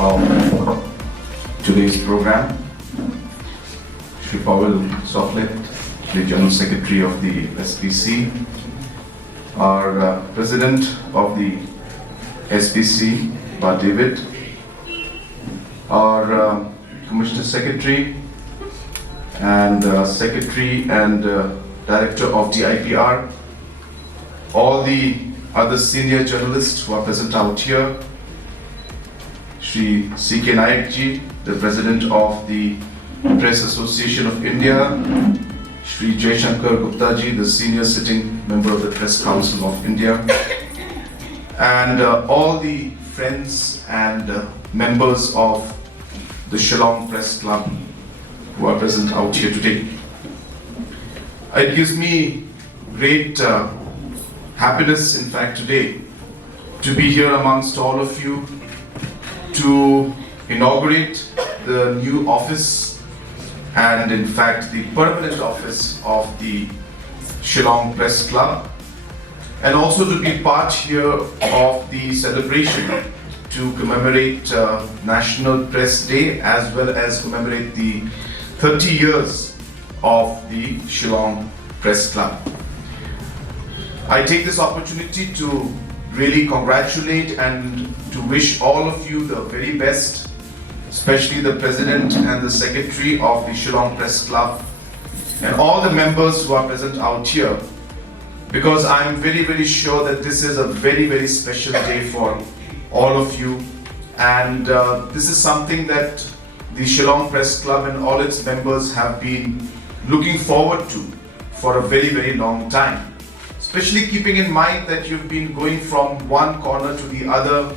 of today's program, Shri Powell Soflet, the General Secretary of the SPC, our President of the SPC, David, our Commissioner Secretary and Secretary and Director of DIPR, all the other senior journalists who are present out here, Shri C K Nayak, the President of the Press Association of India, Shri Jaishankar Gupta ji, the senior sitting member of the Press Council of India, and all the friends and members of the Shillong Press Club who are present out here today. It gives me great happiness, in fact, today to be here amongst all of you to inaugurate the new office and, in fact, the permanent office of the Shillong Press Club, and also to be part here of the celebration to commemorate National Press Day as well as commemorate the 30 years of the Shillong Press Club. I take this opportunity to really congratulate and to wish all of you the very best, especially the President and the Secretary of the Shillong Press Club and all the members who are present out here, because I'm very, very sure that this is a very, very special day for all of you, and this is something that the Shillong Press Club and all its members have been looking forward to for a very, very long time. Especially keeping in mind that you've been going from one corner to the other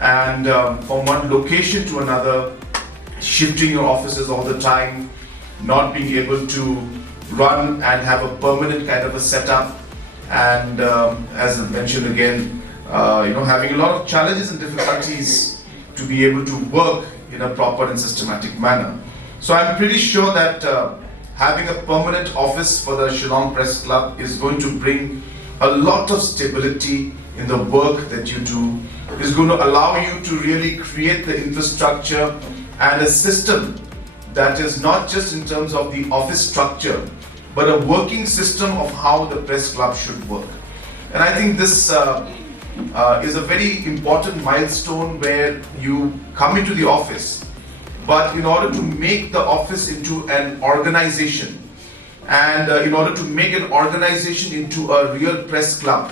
and from one location to another, shifting your offices all the time, not being able to run and have a permanent kind of a setup, and as I mentioned again, having a lot of challenges and difficulties to be able to work in a proper and systematic manner. So I'm pretty sure that having a permanent office for the Shillong Press Club is going to bring a lot of stability in the work that you do. It's going to allow you to really create the infrastructure and a system that is not just in terms of the office structure, but a working system of how the press club should work. And I think this is a very important milestone where you come into the office, but in order to make the office into an organization and in order to make an organization into a real press club,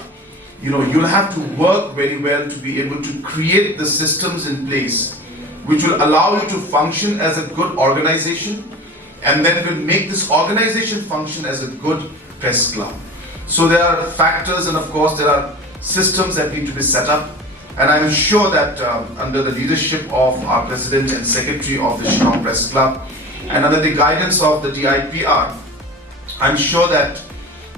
you'll have to work very well to be able to create the systems in place which will allow you to function as a good organization, and then will make this organization function as a good press club. So there are factors, and of course there are systems that need to be set up, and I'm sure that under the leadership of our President and Secretary of the Shillong Press Club and under the guidance of the DIPR, I'm sure that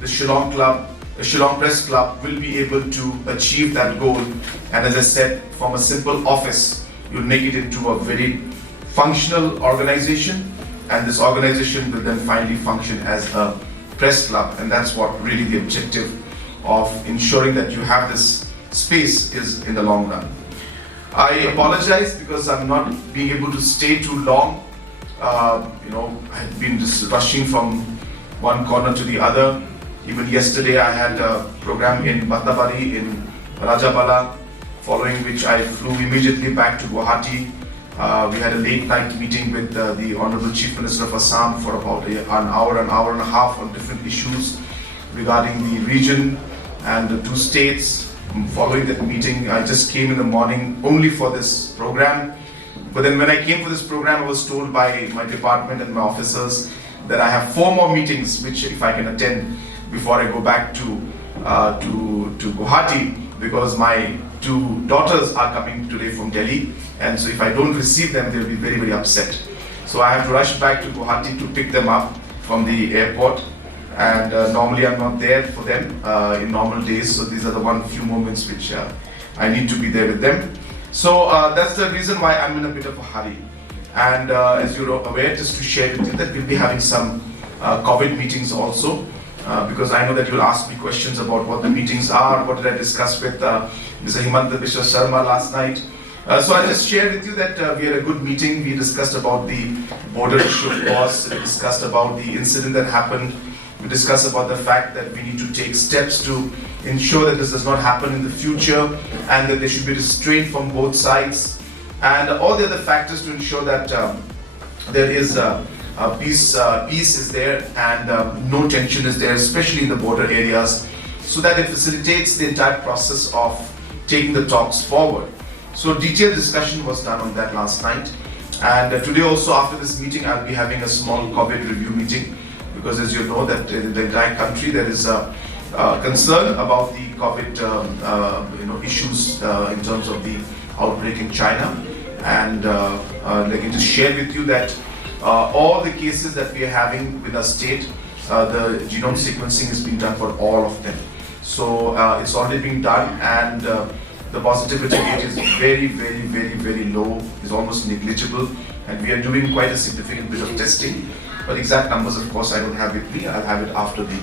the Shillong Press Club will be able to achieve that goal, and as I said, from a simple office, you'll make it into a very functional organization, and this organization will then finally function as a press club, and that's what really the objective of ensuring that you have this space is in the long run. I apologize because I'm not being able to stay too long. I've been just rushing from one corner to the other. Even yesterday I had a program in Battabari in Rajabala, following which I flew immediately back to Guwahati. We had a late night meeting with the Honorable Chief Minister of Assam for about an hour and a half on different issues regarding the region and the two states. Following that meeting, I just came in the morning only for this program. But then when I came for this program, I was told by my department and my officers that I have 4 more meetings, which if I can attend before I go back to Guwahati, because my 2 daughters are coming today from Delhi, and so if I don't receive them, they'll be very, very upset. So I have to rush back to Guwahati to pick them up from the airport, and normally I'm not there for them in normal days, so these are the few moments which I need to be there with them. So that's the reason why I'm in a bit of a hurry. And as you're aware, just to share with you that we'll be having some COVID meetings also, because I know that you'll ask me questions about what the meetings are, what did I discuss with Mr. Hon'ble Minister Sharma last night. So I'll just share with you that we had a good meeting. We discussed about the border issue, of course. We discussed about the incident that happened. We discussed about the fact that we need to take steps to ensure that this does not happen in the future, and that there should be restraint from both sides, and all the other factors to ensure that there is peace is there, and no tension is there, especially in the border areas, so that it facilitates the entire process of taking the talks forward. So detailed discussion was done on that last night, and today also after this meeting I'll be having a small COVID review meeting, because as you know that in the entire country there is a concern about the COVID issues in terms of the outbreak in China, and I'd like to share with you that all the cases that we are having with our state, the genome sequencing is being done for all of them. So it's already being done, and the positivity rate is very low, is almost negligible, and we are doing quite a significant bit of testing. But exact numbers, of course, I don't have with me. I'll have it after the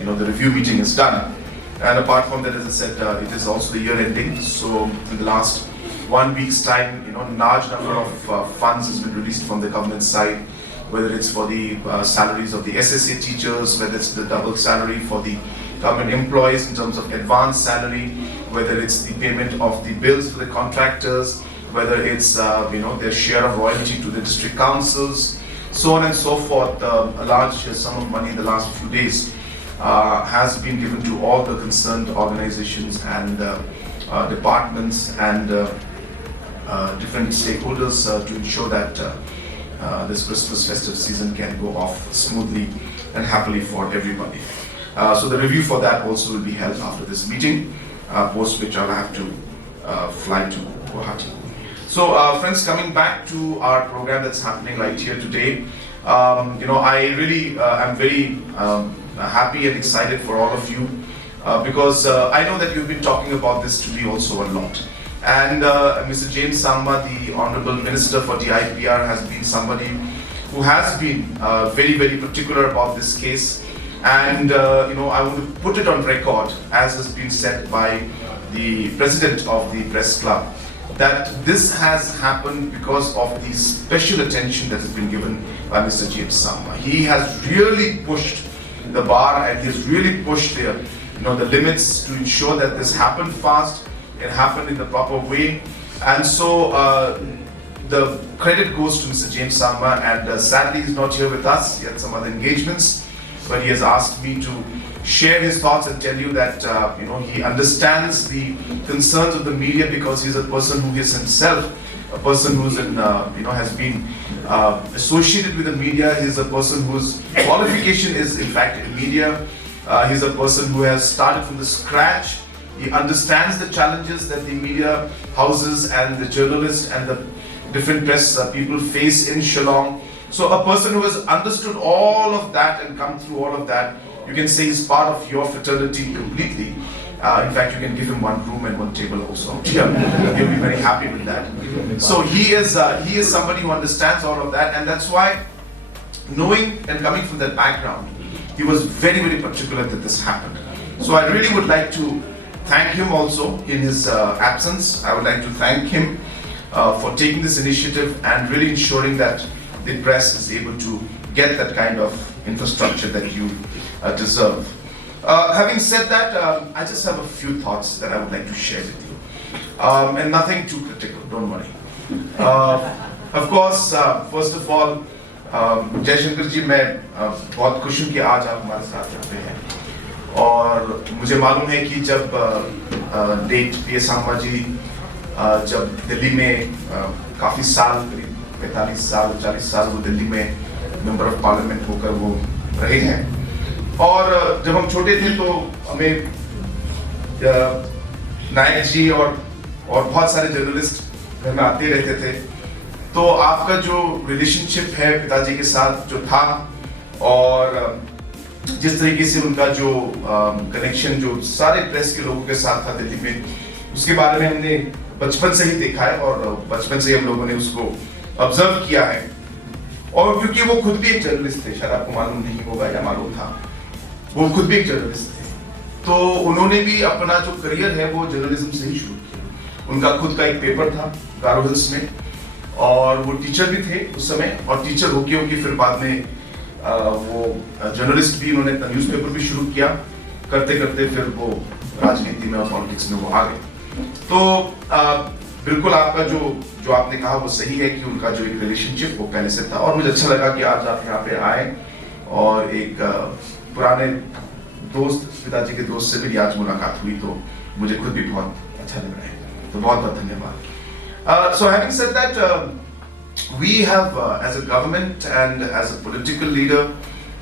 the review meeting is done. And apart from that, as I said, it is also the year ending. So in the last 1 week's time, large number of funds has been released from the government side, whether it's for the salaries of the SSA teachers, whether it's the double salary for the government employees in terms of advance salary, whether it's the payment of the bills for the contractors, whether it's their share of royalty to the district councils, so on and so forth. A large sum of money in the last few days has been given to all the concerned organizations and departments and different stakeholders to ensure that this Christmas festive season can go off smoothly and happily for everybody. So the review for that also will be held after this meeting, post which I'll have to fly to Guwahati. So friends, coming back to our program that's happening right here today, I really am very happy and excited for all of you, because I know that you've been talking about this to me also a lot. And Mr. James Sangma, the Hon'ble Minister for DIPR, has been somebody who has been very particular about this case. And I want to put it on record, as has been said by the President of the Press Club, that this has happened because of the special attention that has been given by Mr. James Sangma. He has really pushed the bar, and he has really pushed the limits to ensure that this happened fast, it happened in the proper way. And so the credit goes to Mr. James Sangma, and sadly he's not here with us. He had some other engagements, but he has asked me to share his thoughts and tell you that he understands the concerns of the media, because he's a person who is himself a person who's has been associated with the media. He's a person whose qualification is in fact in media. He's a person who has started from the scratch. He understands the challenges that the media houses and the journalists and the different press people face in Shillong. So a person who has understood all of that and come through all of that, you can say is part of your fraternity completely. In fact, you can give him one room and one table also. Yeah, he'll be very happy with that. So he is somebody who understands all of that, and that's why, knowing and coming from that background, he was very particular that this happened. So I really would like to thank him also in his absence. I would like to thank him for taking this initiative and really ensuring that the press is able to get that kind of infrastructure that you deserve. Having said that, I just have a few thoughts that I would like to share with you, and nothing too critical, don't worry. Of course, first of all, जय शंकर जी, मैं बहुत खुश हूँ कि आज आप हमारे साथ यहाँ पे हैं, और मुझे मालूम है कि जब डेट पी के सांगमा जी जब दिल्ली में काफ़ी साल, करीब 45 साल 40 साल वो दिल्ली में मेंबर ऑफ पार्लियामेंट होकर वो रहे हैं, और जब हम छोटे थे तो हमें नायक जी और बहुत सारे जर्नलिस्ट घर में आते रहते थे, तो आपका जो रिलेशनशिप है पिताजी के साथ जो था, और जिस तरीके से उनका जो कनेक्शन जो सारे प्रेस के लोगों के साथ था दिल्ली में, उसके बारे में हमने बचपन से ही देखा है, और बचपन से हम लोगों ने उसको ऑब्जर्व किया है। और क्योंकि वो खुद भी एक जर्नलिस्ट थे, शायद आपको मालूम नहीं होगा या मालूम था, वो खुद भी एक जर्नलिस्ट थे, तो उन्होंने भी अपना जो करियर है वो जर्नलिज्म से ही शुरू किया। उनका खुद का एक पेपर था गारो हिल्स में, और वो टीचर भी थे उस समय, और टीचर होके फिर बाद में वो जर्नलिस्ट भी, उन्होंने न्यूज़पेपर भी शुरू किया, करते करते फिर वो राजनीति में और पॉलिटिक्स में वो आ गए। तो बिल्कुल आपका जो आपने कहा वो सही है कि उनका जो एक रिलेशनशिप वो पहले से था, और मुझे अच्छा लगा कि आज आप यहाँ पे आए और एक पुराने दोस्त, पिताजी के दोस्त से भी आज मुलाकात हुई, तो मुझे खुद भी बहुत अच्छा लग रहा है, तो बहुत बहुत धन्यवाद। So having said that, we have as a government and as a political leader,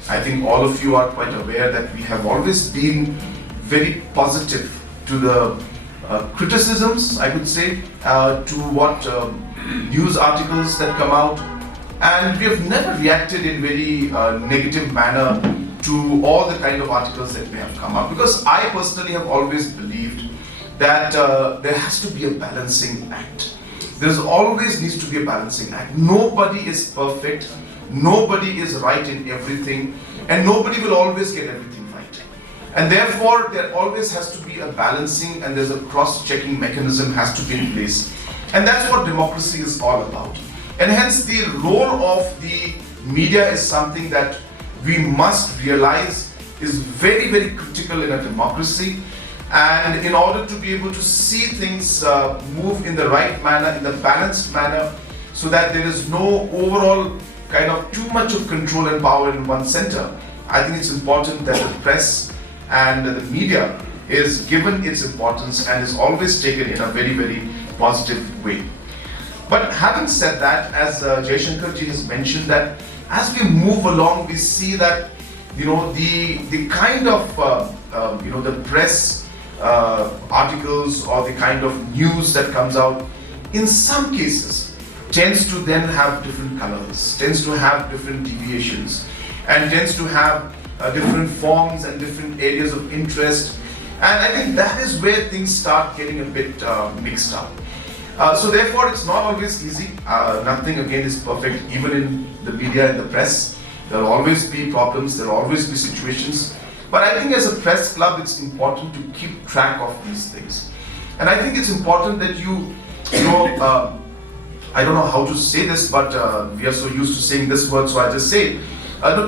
I think all of you are quite aware that we have always been very positive to the criticisms, I would say, to what news articles that come out, and we have never reacted in very negative manner to all the kind of articles that may have come up, because I personally have always believed that there has to be a balancing act. There always needs to be a balancing act. Nobody is perfect, nobody is right in everything, and nobody will always get everything right. And therefore, there always has to be a balancing, and there's a cross-checking mechanism has to be in place. And that's what democracy is all about. And hence, the role of the media is something that we must realize is very, very critical in a democracy. And in order to be able to see things move in the right manner, in the balanced manner, so that there is no overall kind of too much of control and power in one center, I think it's important that the press and the media is given its importance and is always taken in a very, very positive way. But having said that, as Jaishankar ji has mentioned, that as we move along, we see that the kind of the press articles or the kind of news that comes out, in some cases, tends to then have different colors, tends to have different deviations, and tends to have different forms and different areas of interest. And I think that is where things start getting a bit mixed up. So therefore, it's not always easy. Nothing again is perfect, even in the media and the press. There will always be problems, there will always be situations. But I think as a press club, it's important to keep track of these things. And I think it's important that I don't know how to say this, but we are so used to saying this word, so I just say it.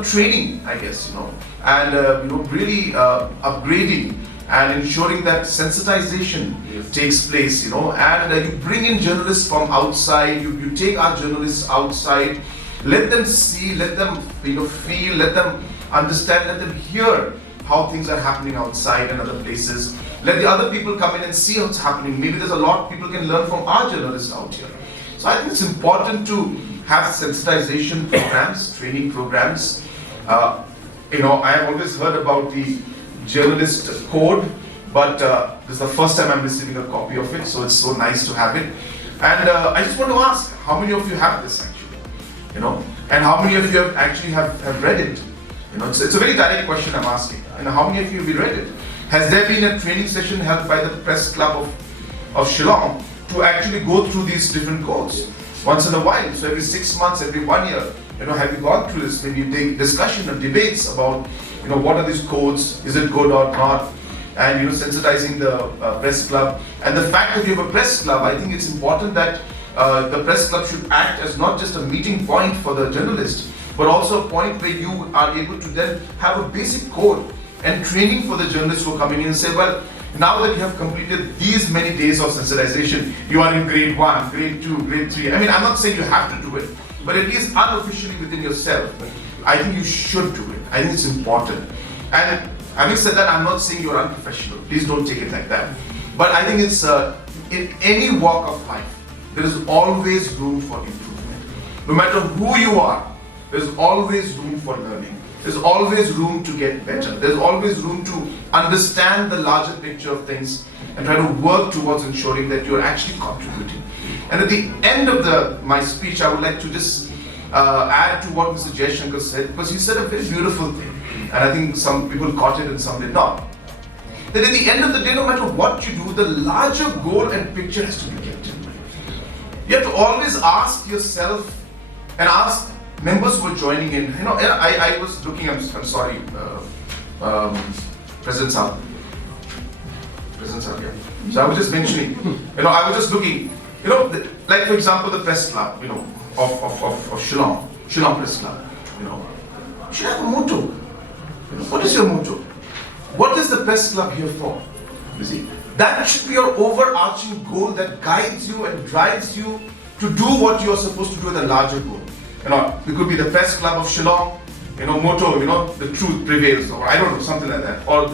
Training, I guess, and really upgrading and ensuring that sensitization takes place, and you bring in journalists from outside, you take our journalists outside, let them see, let them feel, let them understand, let them hear how things are happening outside and other places. Let the other people come in and see what's happening. Maybe there's a lot people can learn from our journalists out here. So I think it's important to have sensitization programs, training programs. I have always heard about the journalist code, but this is the first time I'm receiving a copy of it, so it's so nice to have it. And I just want to ask, how many of you have this actually? And how many of you have read it? It's a very direct question I'm asking. And how many of you have read it? Has there been a training session held by the press club of Shillong to actually go through these different codes once in a while? So every 6 months, every 1 year, have you gone through this? Maybe you take discussion and debates about, what are these codes? Is it good or not? And sensitizing the press club. And the fact that you have a press club, I think it's important that the press club should act as not just a meeting point for the journalist, but also a point where you are able to then have a basic code and training for the journalists who are coming in and say, well, now that you have completed these many days of sensitization, you are in grade 1, grade 2, grade 3. I mean, I'm not saying you have to do it, but at least unofficially within yourself, I think you should do it. I think it's important. And having said that, I'm not saying you're unprofessional. Please don't take it like that. But I think it's in any walk of life, there is always room for improvement. No matter who you are, there's always room for learning. There's always room to get better. There's always room to understand the larger picture of things and try to work towards ensuring that you're actually contributing. And at the end of my speech, I would like to just add to what Mr. Jaishankar said, because he said a very beautiful thing. And I think some people caught it and some did not. That at the end of the day, no matter what you do, the larger goal and picture has to be kept in mind. You have to always ask yourself and ask members who are joining in. I was looking, I'm sorry, President Saab. presents are here. So I was just mentioning, I was just looking, like for example, the press club, of Shillong Press Club, you should have a motto. What is your motto? What is the press club here for? You see, that should be your overarching goal that guides you and drives you to do what you are supposed to do with a larger goal. It could be the press club of Shillong, motto, the truth prevails, or I don't know, something like that. Or,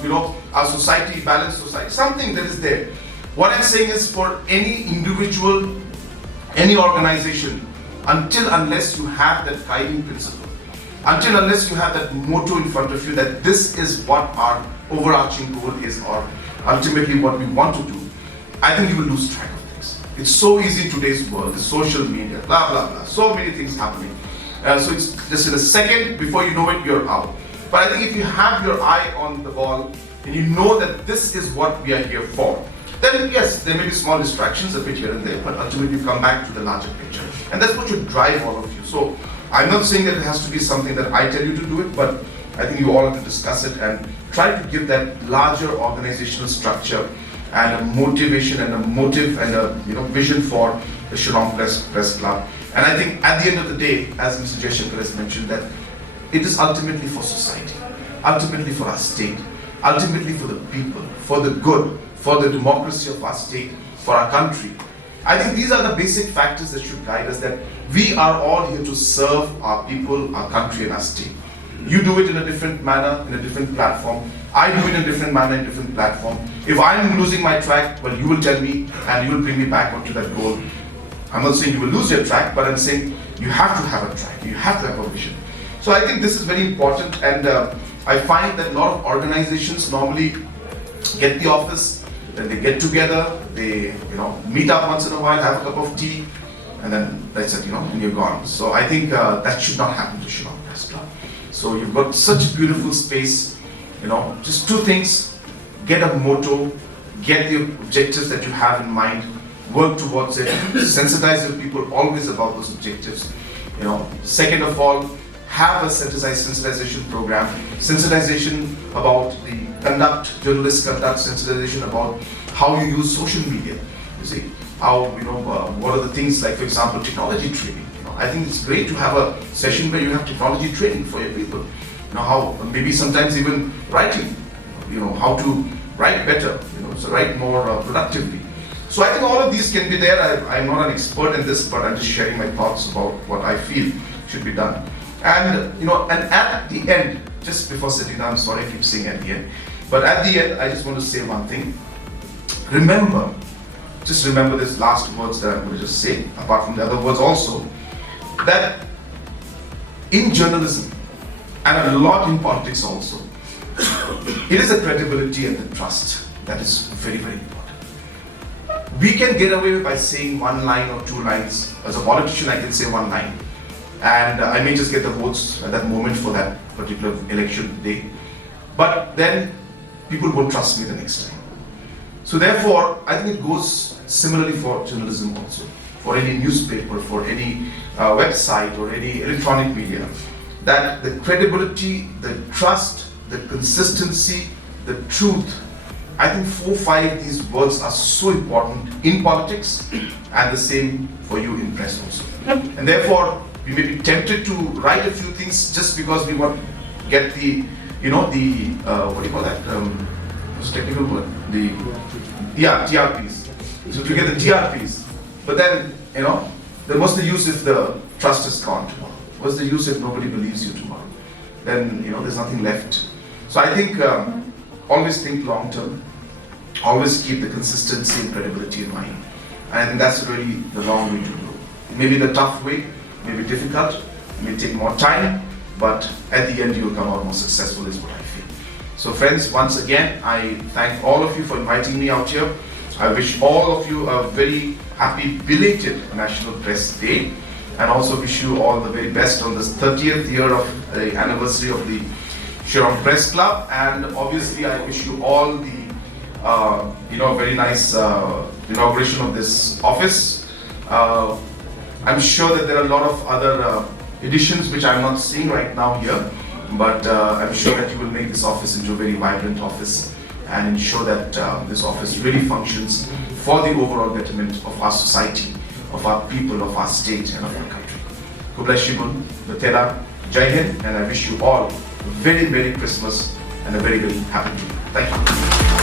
our society, balanced society, something that is there. What I'm saying is for any individual, any organization, until unless you have that guiding principle, until unless you have that motto in front of you that this is what our overarching goal is, or ultimately what we want to do, I think you will lose track of things. It's so easy in today's world, the social media, blah, blah, blah, so many things happening. So it's just in a second, before you know it, you're out. But I think if you have your eye on the ball and you know that this is what we are here for, then yes, there may be small distractions a bit here and there, but ultimately you come back to the larger picture. And that's what should drive all of you. So I'm not saying that it has to be something that I tell you to do it, but I think you all have to discuss it and try to give that larger organizational structure and a motivation and a motive and a vision for the Shillong Press Club. And I think at the end of the day, as Mr. Jaishankar has mentioned, that it is ultimately for society, ultimately for our state, ultimately for the people, for the good, for the democracy of our state, for our country. I think these are the basic factors that should guide us, that we are all here to serve our people, our country and our state. You do it in a different manner, in a different platform. I do it in a different manner, in a different platform. If I'm losing my track, well, you will tell me and you will bring me back onto that goal. I'm not saying you will lose your track, but I'm saying you have to have a track, you have to have a vision. So I think this is very important, and I find that a lot of organizations normally get the office, then they get together, they meet up once in a while, have a cup of tea, and then that's it, and you're gone. So I think that should not happen to Shillong Press Club. So you've got such a beautiful space, just two things: get a motto, get the objectives that you have in mind, work towards it, sensitize your people always about those objectives. Second of all, have a sensitization program, sensitization about the journalist conduct, sensitization about how you use social media. You see, how, what are the things like, for example, technology training. I think it's great to have a session where you have technology training for your people. How maybe sometimes even writing, how to write better, so write more productively. So I think all of these can be there. I'm not an expert in this, but I'm just sharing my thoughts about what I feel should be done. And and at the end, just before sitting down, I'm sorry I keep saying at the end, but at the end, I just want to say one thing. Just remember these last words that I'm going to just say, apart from the other words also, that in journalism, and a lot in politics also, it is the credibility and the trust that is very, very important. We can get away by saying one line or two lines. As a politician, I can say one line, and I may just get the votes at that moment for that particular election day, but then people won't trust me the next time. So therefore, I think it goes similarly for journalism also, for any newspaper, for any website or any electronic media, that the credibility, the trust, the consistency, the truth, I think 4-5 these words are so important in politics, and the same for you in press also. And therefore, we may be tempted to write a few things just because we want to get the, what do you call that? What's the technical word? TRPs. So to get the TRPs. But then, then what's the use if the trust is gone tomorrow? What's the use if nobody believes you tomorrow? Then, there's nothing left. So I think always think long term. Always keep the consistency and credibility in mind. And I think that's really the long way to go. It may be the tough way, it may be difficult, it may take more time, but at the end you'll come out more successful is what I feel. So friends, once again, I thank all of you for inviting me out here. I wish all of you a very happy belated National Press Day, and also wish you all the very best on this 30th year of the anniversary of the Shillong Press Club. And obviously I wish you all the very nice inauguration of this office. I'm sure that there are a lot of other additions which I'm not seeing right now here, but I'm sure that you will make this office into a very vibrant office and ensure that this office really functions for the overall betterment of our society, of our people, of our state, and of our country. God bless you, Batela, Jai Hind, and I wish you all a very Merry Christmas and a very, very happy New Year. Thank you.